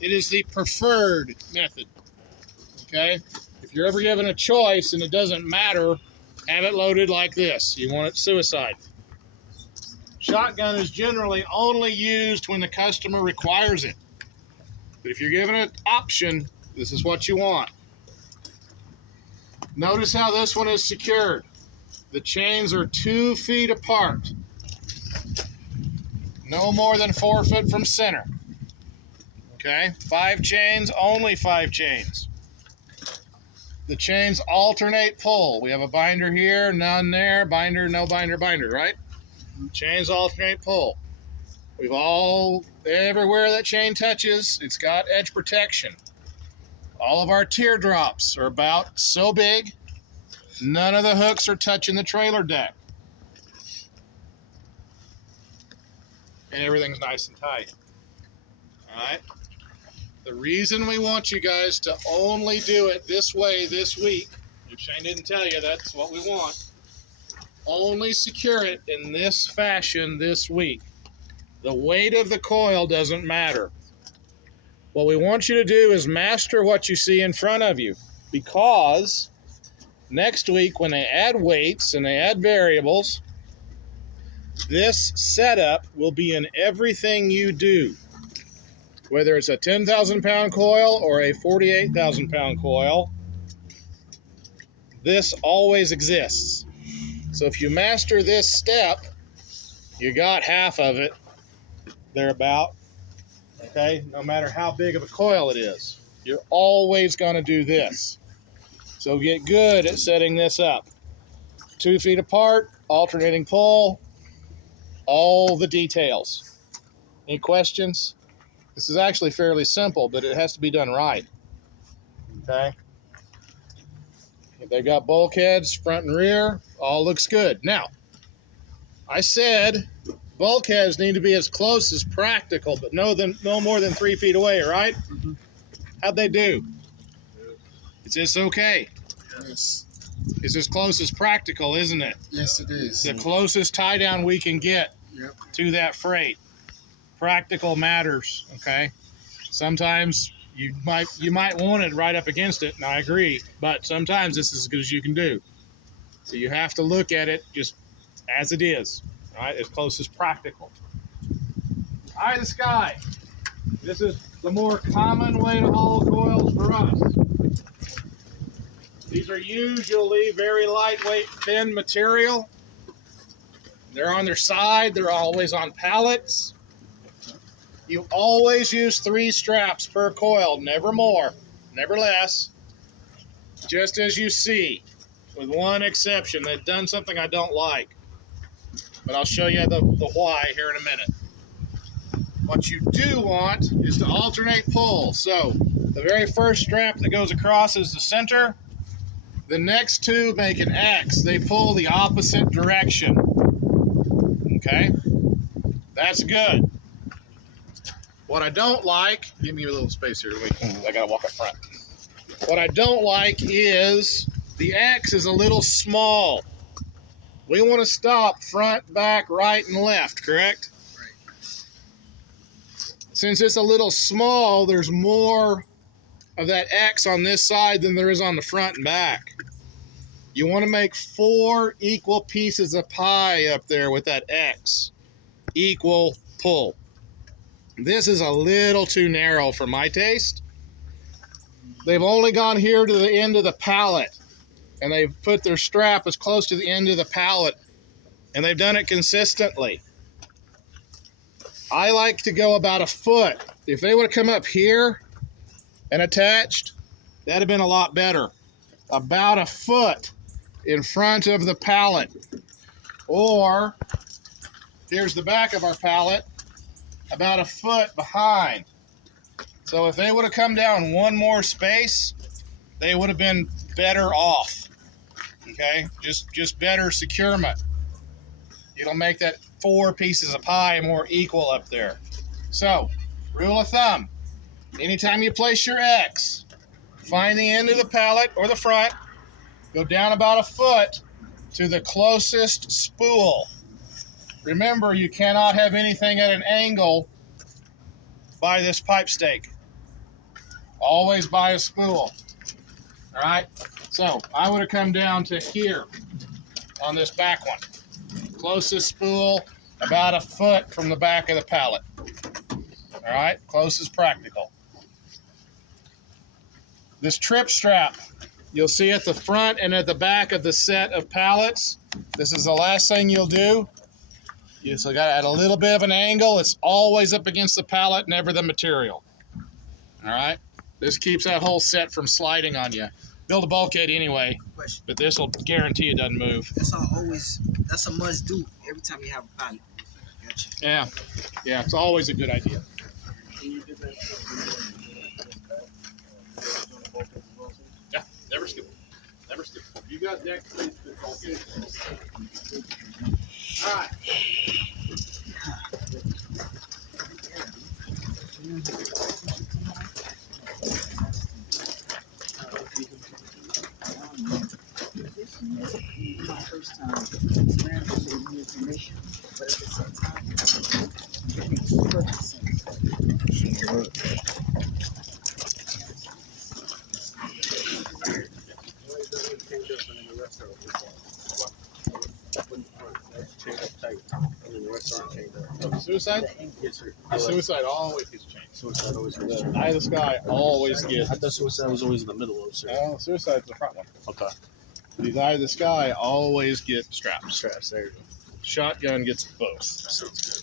It is the preferred method, okay? If you're ever given a choice and it doesn't matter, have it loaded like this. You want it suicide. Shotgun is generally only used when the customer requires it. But if you're given an option, this is what you want. Notice how this one is secured. The chains are 2 feet apart. No more than 4 foot from center. Okay, 5 chains, only 5 chains. The chains alternate pull. We have a binder here, none there, binder, no binder, binder, right? Chains alternate pull. Everywhere that chain touches, it's got edge protection. All of our teardrops are about so big, none of the hooks are touching the trailer deck. And everything's nice and tight. All right? The reason we want you guys to only do it this way this week, if Shane didn't tell you, that's what we want. Only secure it in this fashion this week. The weight of the coil doesn't matter. What we want you to do is master what you see in front of you, because next week when they add weights and they add variables, this setup will be in everything you do. Whether it's a 10,000 pound coil or a 48,000 pound coil, this always exists. So if you master this step, you got half of it, thereabout, okay? No matter how big of a coil it is, you're always gonna do this. So get good at setting this up. 2 feet apart, alternating pull, all the details. Any questions? This is actually fairly simple, but it has to be done right, okay? They've got bulkheads, front and rear, all looks good. Now, I said bulkheads need to be as close as practical, but no more than 3 feet away, right? Mm-hmm. How'd they do? Is this okay? Yes. It's as close as practical, isn't it? Yes, it is. The closest tie down we can get to that freight. Practical matters, okay? Sometimes you might want it right up against it, and I agree, but sometimes this is as good as you can do. So you have to look at it just as it is, all right? As close as practical. Eye of the sky. This is the more common way to haul coils for us. These are usually very lightweight, thin material. They're on their side. They're always on pallets. You always use 3 straps per coil, never more, never less. Just as you see, with one exception. They've done something I don't like, but I'll show you the why here in a minute. What you do want is to alternate pull. So the very first strap that goes across is the center. The next 2 make an X. They pull the opposite direction. Okay? That's good. What I don't like, give me a little space here. I gotta walk up front. What I don't like is the X is a little small. We want to stop front, back, right, and left, correct? Right. Since it's a little small, there's more of that X on this side than there is on the front and back. You want to make 4 equal pieces of pie up there with that X. Equal pull. This is a little too narrow for my taste. They've only gone here to the end of the pallet, and they've put their strap as close to the end of the pallet, and they've done it consistently. I like to go about a foot. If they would have come up here and attached, that'd have been a lot better. About a foot in front of the pallet. Or, here's the back of our pallet, about a foot behind. So if they would have come down one more space, they would have been better off. Okay? Just better securement. It'll make that 4 pieces of pie more equal up there. So, rule of thumb, anytime you place your X, find the end of the pallet or the front, go down about a foot to the closest spool. Remember, you cannot have anything at an angle by this pipe stake. Always buy a spool. All right. So I would have come down to here on this back one. Closest spool about a foot from the back of the pallet. All right. Closest practical. This trip strap, you'll see at the front and at the back of the set of pallets. This is the last thing you'll do. You still got it at a little bit of an angle. It's always up against the pallet, never the material. All right. This keeps that whole set from sliding on you. Build a bulkhead anyway, but this will guarantee it doesn't move. That's a must do every time you have a pallet. Gotcha. Yeah, it's always a good idea. Yeah, never skip. Never skip. You got deck space to bulkhead. All right. My first time learning the information, but at the same time, it makes perfect sense. Suicide? Yes, sir. The suicide always gets changed. Suicide always gets The eye of the sky always gets. I thought suicide was always in the middle of it, sir. Oh, suicide's the front one. Okay. These eye of the sky always get straps. Straps, there you go. Shotgun gets both. Sounds good.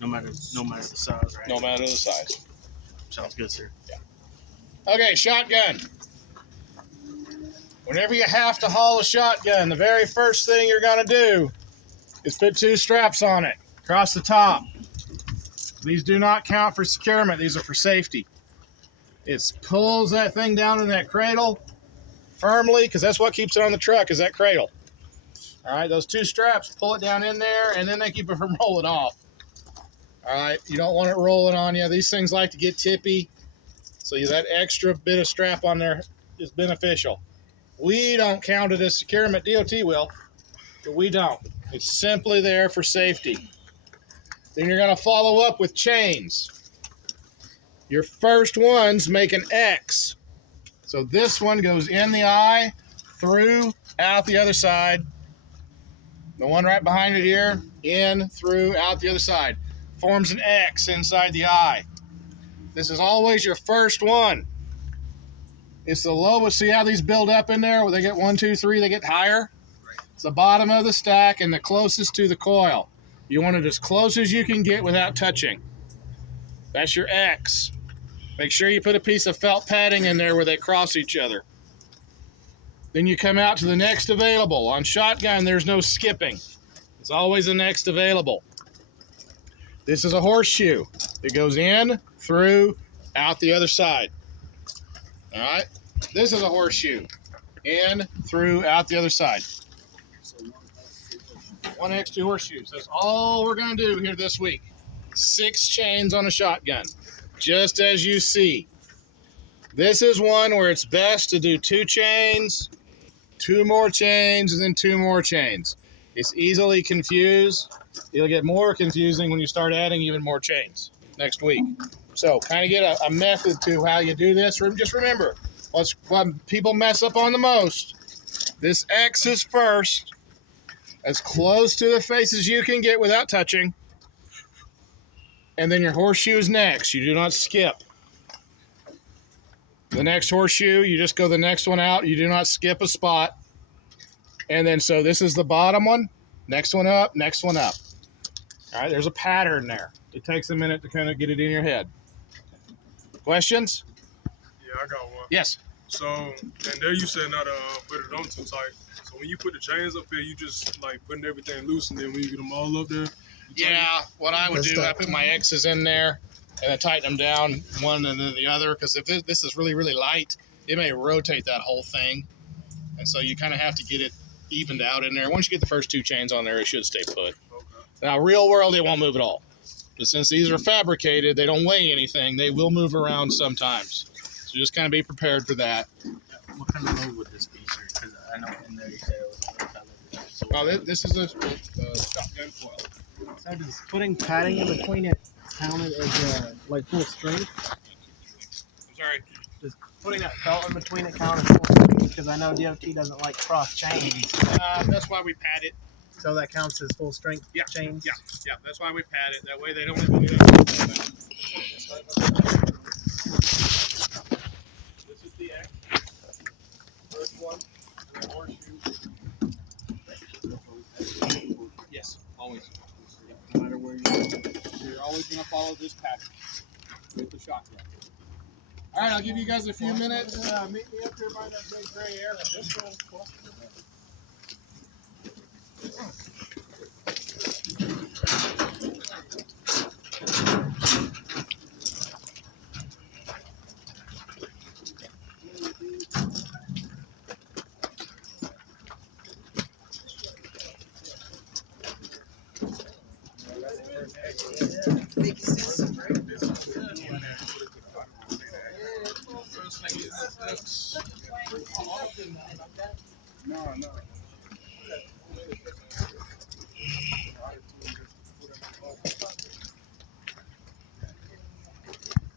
No matter the size, right? No matter the size. Sounds good, sir. Okay, shotgun. Whenever you have to haul a shotgun, the very first thing you're going to do is put 2 straps on it across the top. These do not count for securement. These are for safety. It pulls that thing down in that cradle firmly, because that's what keeps it on the truck, is that cradle. All right, those 2 straps pull it down in there, and then they keep it from rolling off. All right, you don't want it rolling on you. These things like to get tippy, so that extra bit of strap on there is beneficial. We don't count it as securement. DOT will, but we don't. It's simply there for safety. Then you're going to follow up with chains. Your first ones make an X. So this one goes in the eye, through, out the other side. The one right behind it here, in, through, out the other side. Forms an X inside the eye. This is always your first one. It's the lowest. See how these build up in there? Where they get 1, 2, 3, they get higher. It's the bottom of the stack and the closest to the coil. You want it as close as you can get without touching. That's your X. Make sure you put a piece of felt padding in there where they cross each other. Then you come out to the next available. On shotgun, there's no skipping. It's always the next available. This is a horseshoe. It goes in, through, out the other side. All right? This is a horseshoe. In, through, out the other side. 1X2 horseshoes. That's all we're going to do here this week. 6 chains on a shotgun, just as you see. This is one where it's best to do 2 chains, 2 more chains, and then 2 more chains. It's easily confused. It'll get more confusing when you start adding even more chains next week. So kind of get a method to how you do this. Just remember, what people mess up on the most, this X is first, as close to the face as you can get without touching. And then your horseshoe is next. You do not skip. The next horseshoe, you just go the next one out. You do not skip a spot. And then, so this is the bottom one. Next one up, next one up. All right, there's a pattern there. It takes a minute to kind of get it in your head. Questions? Yeah, I got one. Yes. So, and there you said not to put it on too tight. So when you put the chains up here, you just like putting everything loose, and then when you get them all up there. Yeah, what I would do, I put my X's in there and then tighten them down one and then the other, because if this is really, really light, it may rotate that whole thing. And so you kind of have to get it evened out in there. Once you get the first 2 chains on there, it should stay put. Okay. Now, real world, it won't move at all. But since these are fabricated, they don't weigh anything. They will move around sometimes. So just kind of be prepared for that. What kind of load would this be, sir? Because I know in there you said it was so Oh, this is a shotgun coil. So does putting padding in between it count it as like full strength? Putting that felt in between it counts as full strength because I know DOT doesn't like cross chains, That's why we pad it. so that counts as full strength Yeah, chains. Yeah, that's why we pad it. That way they don't have to do that. This is the X. First one. And then horseshoe. Yes, always. No matter where you go. So you're always going to follow this pattern with the shotgun. All right, I'll give you guys a few minutes. Meet me up here by that big gray area. This one's close. Make sense. No.